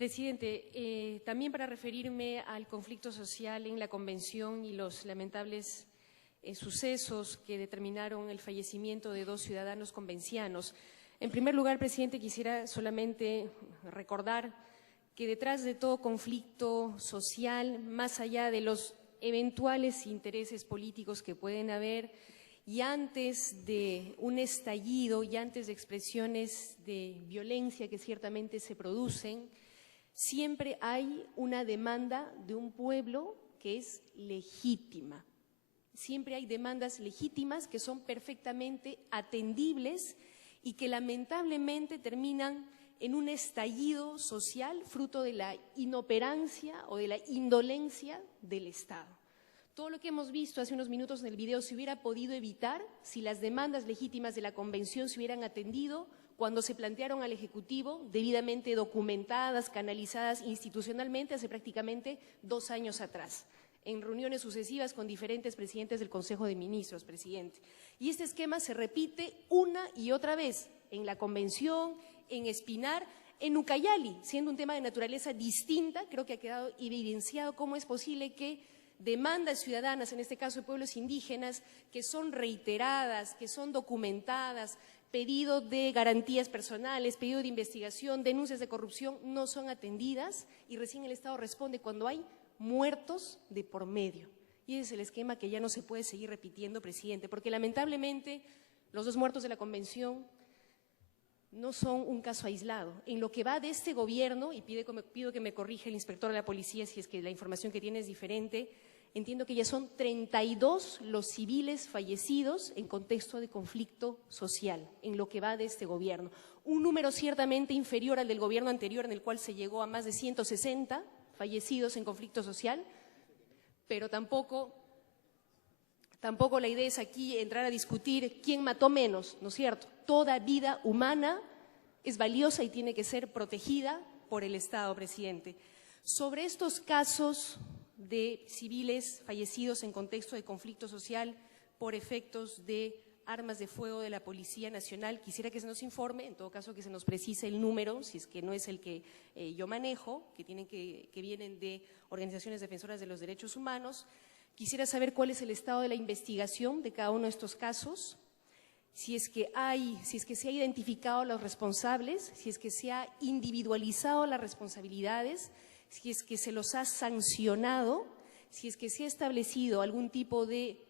Presidente, también para referirme al conflicto social en la convención y los lamentables sucesos que determinaron el fallecimiento de 2 ciudadanos convencianos. En primer lugar, presidente, quisiera solamente recordar que detrás de todo conflicto social, más allá de los eventuales intereses políticos que pueden haber, y antes de un estallido y antes de expresiones de violencia que ciertamente se producen, siempre hay una demanda de un pueblo que es legítima. Siempre hay demandas legítimas que son perfectamente atendibles y que lamentablemente terminan en un estallido social fruto de la inoperancia o de la indolencia del Estado. Todo lo que hemos visto hace unos minutos en el video se hubiera podido evitar si las demandas legítimas de la Convención se hubieran atendido cuando se plantearon al Ejecutivo, debidamente documentadas, canalizadas institucionalmente hace prácticamente 2 años atrás, en reuniones sucesivas con diferentes presidentes del Consejo de Ministros, presidente. Y este esquema se repite una y otra vez en la Convención, en Espinar, en Ucayali, siendo un tema de naturaleza distinta. Creo que ha quedado evidenciado cómo es posible que demandas ciudadanas, en este caso de pueblos indígenas, que son reiteradas, que son documentadas, pedido de garantías personales, pedido de investigación, denuncias de corrupción, no son atendidas y recién el Estado responde cuando hay muertos de por medio. Y ese es el esquema que ya no se puede seguir repitiendo, presidente, porque lamentablemente los 2 muertos de la Convención no son un caso aislado. En lo que va de este gobierno, y pido que me corrija el inspector de la policía si es que la información que tiene es diferente, entiendo que ya son 32 los civiles fallecidos en contexto de conflicto social, en lo que va de este gobierno. Un número ciertamente inferior al del gobierno anterior, en el cual se llegó a más de 160 fallecidos en conflicto social, pero tampoco la idea es aquí entrar a discutir quién mató menos, ¿no es cierto? Toda vida humana es valiosa y tiene que ser protegida por el Estado, presidente. Sobre estos casos de civiles fallecidos en contexto de conflicto social por efectos de armas de fuego de la Policía Nacional, quisiera que se nos informe, en todo caso que se nos precise el número, si es que no es el que yo manejo, que vienen de organizaciones defensoras de los derechos humanos. Quisiera saber cuál es el estado de la investigación de cada uno de estos casos, si es que se ha identificado a los responsables, si es que se ha individualizado las responsabilidades, si es que se los ha sancionado, si es que se ha establecido algún tipo de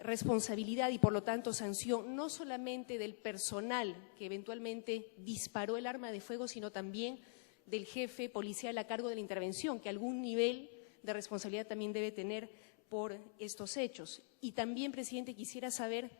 responsabilidad y por lo tanto sanción, no solamente del personal que eventualmente disparó el arma de fuego, sino también del jefe policial a cargo de la intervención, que algún nivel de responsabilidad también debe tener por estos hechos. Y también, presidente, quisiera saber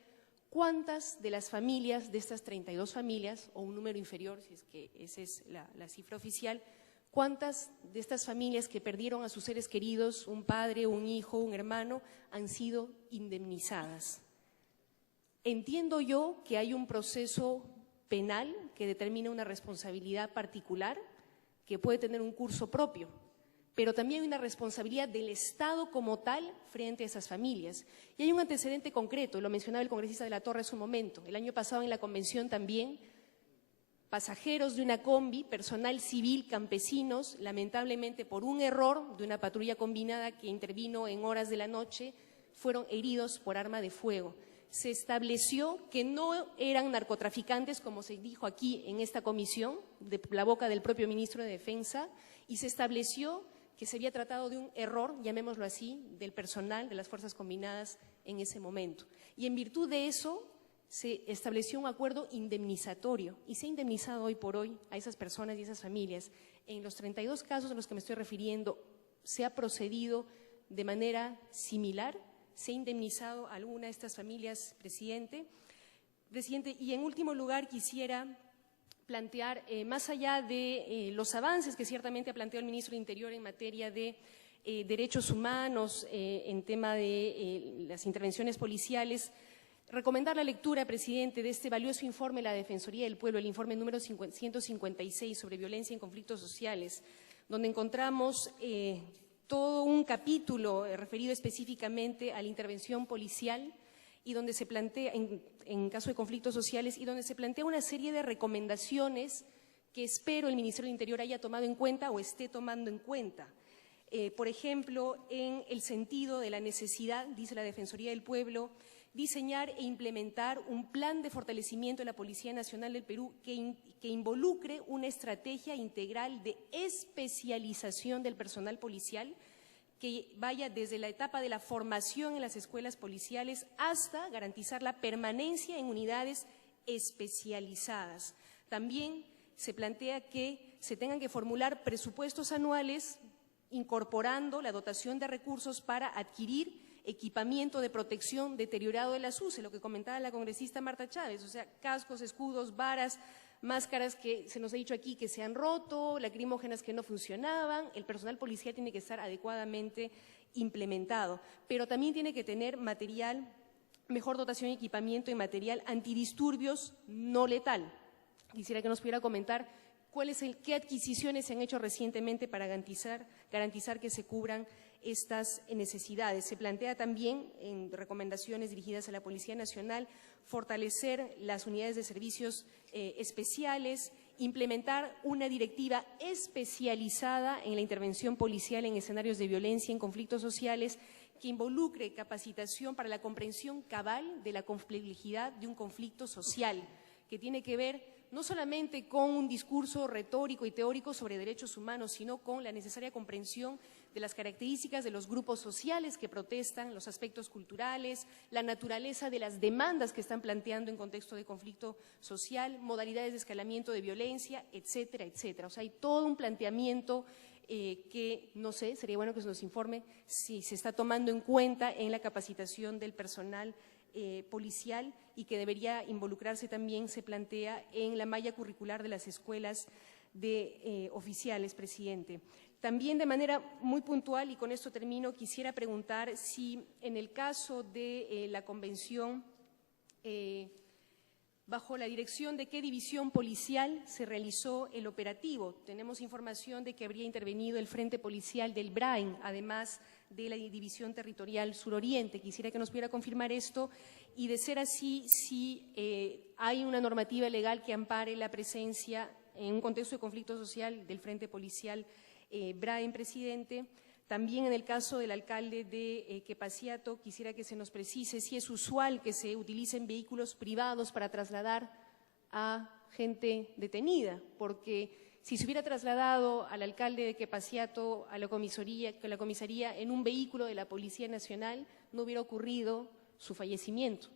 cuántas de las familias, de estas 32 familias, o un número inferior, si es que esa es la cifra oficial, cuántas de estas familias que perdieron a sus seres queridos, un padre, un hijo, un hermano, han sido indemnizadas. Entiendo yo que hay un proceso penal que determina una responsabilidad particular que puede tener un curso propio, pero también hay una responsabilidad del Estado como tal frente a esas familias. Y hay un antecedente concreto, lo mencionaba el congresista de la Torre hace un momento. El año pasado en la convención también, pasajeros de una combi, personal civil, campesinos, lamentablemente por un error de una patrulla combinada que intervino en horas de la noche, fueron heridos por arma de fuego. Se estableció que no eran narcotraficantes, como se dijo aquí en esta comisión, de la boca del propio ministro de Defensa, y se estableció que se había tratado de un error, llamémoslo así, del personal de las fuerzas combinadas en ese momento. Y en virtud de eso se estableció un acuerdo indemnizatorio y se ha indemnizado hoy por hoy a esas personas y esas familias. En los 32 casos a los que me estoy refiriendo, se ha procedido de manera similar, se ha indemnizado a alguna de estas familias, presidente. Presidente, y en último lugar quisiera plantear, más allá de los avances que ciertamente ha planteado el ministro de Interior en materia de derechos humanos, en tema de las intervenciones policiales, recomendar la lectura, presidente, de este valioso informe de la Defensoría del Pueblo, el informe número 156 sobre violencia en conflictos sociales, donde encontramos todo un capítulo referido específicamente a la intervención policial y donde se plantea, en caso de conflictos sociales, y donde se plantea una serie de recomendaciones que espero el Ministerio del Interior haya tomado en cuenta o esté tomando en cuenta. Por ejemplo, en el sentido de la necesidad, dice la Defensoría del Pueblo, diseñar e implementar un plan de fortalecimiento de la Policía Nacional del Perú que involucre una estrategia integral de especialización del personal policial, que vaya desde la etapa de la formación en las escuelas policiales hasta garantizar la permanencia en unidades especializadas. También se plantea que se tengan que formular presupuestos anuales incorporando la dotación de recursos para adquirir equipamiento de protección deteriorado de las UCE, lo que comentaba la congresista Marta Chávez, o sea, cascos, escudos, varas, máscaras que se nos ha dicho aquí que se han roto, lacrimógenas que no funcionaban. El personal policial tiene que estar adecuadamente implementado, pero también tiene que tener material, mejor dotación y equipamiento y material antidisturbios no letal. Quisiera que nos pudiera comentar qué adquisiciones se han hecho recientemente para garantizar que se cubran estas necesidades. Se plantea también en recomendaciones dirigidas a la Policía Nacional fortalecer las unidades de servicios especiales, implementar una directiva especializada en la intervención policial en escenarios de violencia, en conflictos sociales, que involucre capacitación para la comprensión cabal de la complejidad de un conflicto social, que tiene que ver no solamente con un discurso retórico y teórico sobre derechos humanos, sino con la necesaria comprensión de las características de los grupos sociales que protestan, los aspectos culturales, la naturaleza de las demandas que están planteando en contexto de conflicto social, modalidades de escalamiento de violencia, etcétera, etcétera. O sea, hay todo un planteamiento que, no sé, sería bueno que se nos informe si se está tomando en cuenta en la capacitación del personal policial y que debería involucrarse también, se plantea, en la malla curricular de las escuelas de oficiales, presidente. También de manera muy puntual, y con esto termino, quisiera preguntar si en el caso de la convención, bajo la dirección de qué división policial se realizó el operativo. Tenemos información de que habría intervenido el Frente Policial del BRAIN, además de la División Territorial Suroriente. Quisiera que nos pudiera confirmar esto y, de ser así, si hay una normativa legal que ampare la presencia en un contexto de conflicto social del Frente Policial BRAIN, presidente. También en el caso del alcalde de Quepaciato, quisiera que se nos precise si es usual que se utilicen vehículos privados para trasladar a gente detenida, porque si se hubiera trasladado al alcalde de Quepaciato a la comisaría en un vehículo de la Policía Nacional, no hubiera ocurrido su fallecimiento.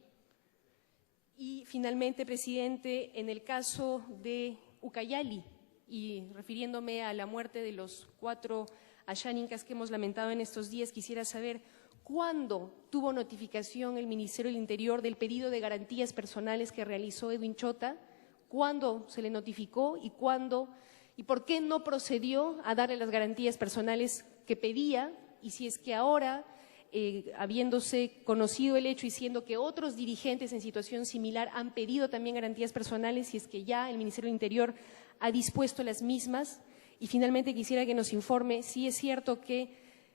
Y finalmente, presidente, en el caso de Ucayali, y refiriéndome a la muerte de los 4 ayánicas que hemos lamentado en estos días, quisiera saber cuándo tuvo notificación el Ministerio del Interior del pedido de garantías personales que realizó Edwin Chota, cuándo se le notificó y por qué no procedió a darle las garantías personales que pedía, y si es que ahora, habiéndose conocido el hecho y siendo que otros dirigentes en situación similar han pedido también garantías personales, si es que ya el Ministerio del Interior ha dispuesto las mismas. Y finalmente quisiera que nos informe si es cierto que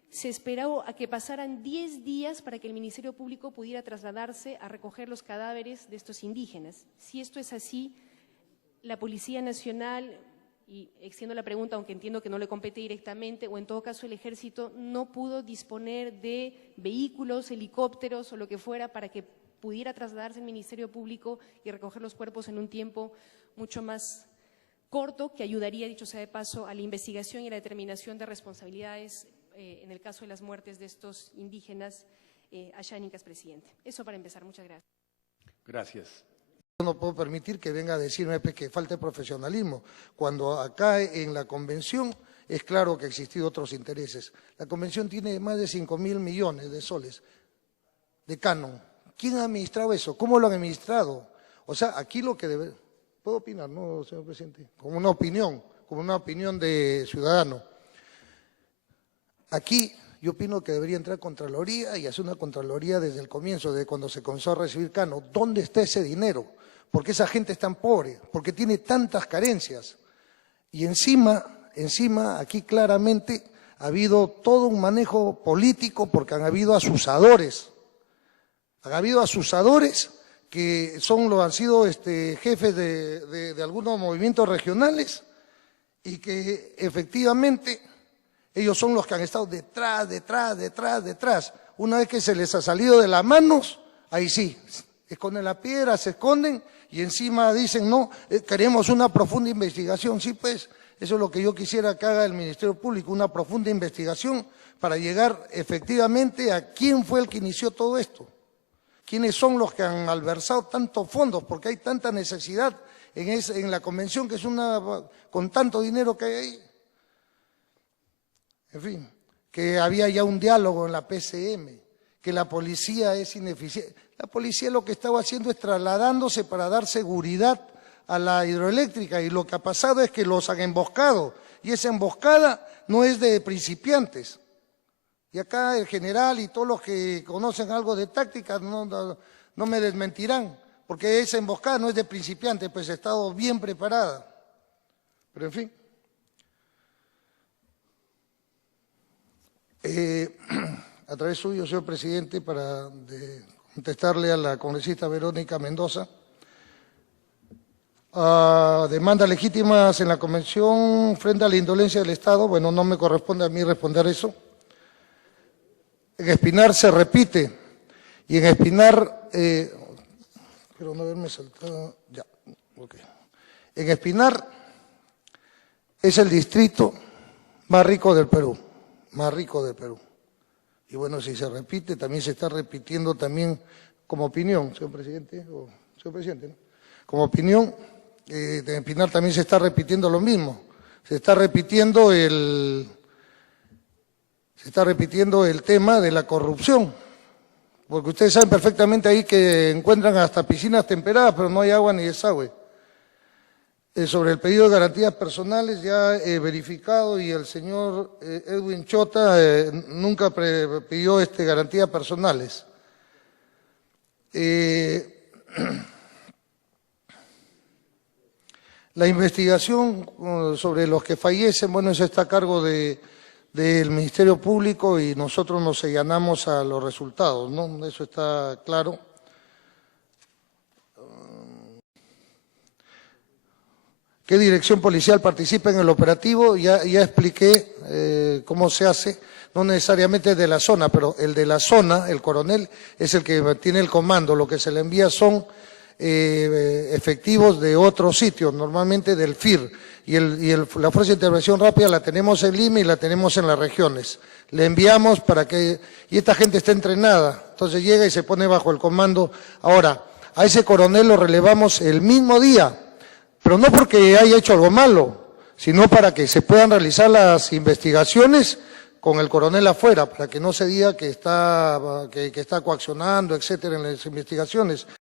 se esperó a que pasaran 10 días para que el Ministerio Público pudiera trasladarse a recoger los cadáveres de estos indígenas. Si esto es así, la Policía Nacional, y extiendo la pregunta, aunque entiendo que no le compete directamente, o en todo caso el Ejército, no pudo disponer de vehículos, helicópteros o lo que fuera para que pudiera trasladarse el Ministerio Público y recoger los cuerpos en un tiempo mucho más corto, que ayudaría, dicho sea de paso, a la investigación y a la determinación de responsabilidades en el caso de las muertes de estos indígenas ayánicas, presidente. Eso para empezar. Muchas gracias. Gracias. No puedo permitir que venga a decirme que falta profesionalismo, cuando acá en la convención es claro que han existido otros intereses. La convención tiene más de 5.000 millones de soles de canon. ¿Quién ha administrado eso? ¿Cómo lo han administrado? O sea, aquí lo que debe... ¿Puedo opinar, no, señor presidente? Como una opinión de ciudadano. Aquí yo opino que debería entrar Contraloría y hacer una Contraloría desde el comienzo, de cuando se comenzó a recibir canon. ¿Dónde está ese dinero? ¿Por qué esa gente es tan pobre? ¿Por qué tiene tantas carencias? Y encima, aquí claramente ha habido todo un manejo político, porque han habido asusadores. Han habido asusadores que han sido jefes de algunos movimientos regionales y que efectivamente ellos son los que han estado detrás. Una vez que se les ha salido de las manos, ahí sí, esconden la piedra, se esconden y encima dicen, no, queremos una profunda investigación. Sí, pues, eso es lo que yo quisiera que haga el Ministerio Público, una profunda investigación para llegar efectivamente a quién fue el que inició todo esto. ¿Quiénes son los que han malversado tantos fondos? Porque hay tanta necesidad en la convención, que es con tanto dinero que hay ahí. En fin, que había ya un diálogo en la PCM, que la policía es ineficiente. La policía lo que estaba haciendo es trasladándose para dar seguridad a la hidroeléctrica, y lo que ha pasado es que los han emboscado, y esa emboscada no es de principiantes. Y acá el general y todos los que conocen algo de táctica no me desmentirán, porque esa emboscada no es de principiantes, pues ha estado bien preparada. Pero en fin. A través suyo, señor presidente, para contestarle a la congresista Verónica Mendoza, demandas legítimas en la Convención frente a la indolencia del Estado. Bueno, no me corresponde a mí responder eso. En Espinar se repite, y en Espinar, espero no haberme saltado, ya, ok. En Espinar es el distrito más rico del Perú, Y bueno, si se repite, también se está repitiendo también como opinión, señor presidente, ¿no? Como opinión, en Espinar también se está repitiendo lo mismo, se está repitiendo el tema de la corrupción, porque ustedes saben perfectamente ahí que encuentran hasta piscinas temperadas, pero no hay agua ni desagüe. Sobre el pedido de garantías personales ya he verificado, y el señor Edwin Chota nunca pidió garantías personales. La investigación sobre los que fallecen, bueno, eso está a cargo del Ministerio Público, y nosotros nos allanamos a los resultados, ¿no? Eso está claro. ¿Qué dirección policial participa en el operativo? Ya expliqué cómo se hace, no necesariamente de la zona, pero el de la zona, el coronel, es el que tiene el comando. Lo que se le envía son efectivos de otros sitios, normalmente del FIR, y la Fuerza de Intervención Rápida la tenemos en Lima y la tenemos en las regiones. Le enviamos y esta gente está entrenada, entonces llega y se pone bajo el comando. Ahora, a ese coronel lo relevamos el mismo día, pero no porque haya hecho algo malo, sino para que se puedan realizar las investigaciones con el coronel afuera, para que no se diga que está coaccionando, etcétera, en las investigaciones.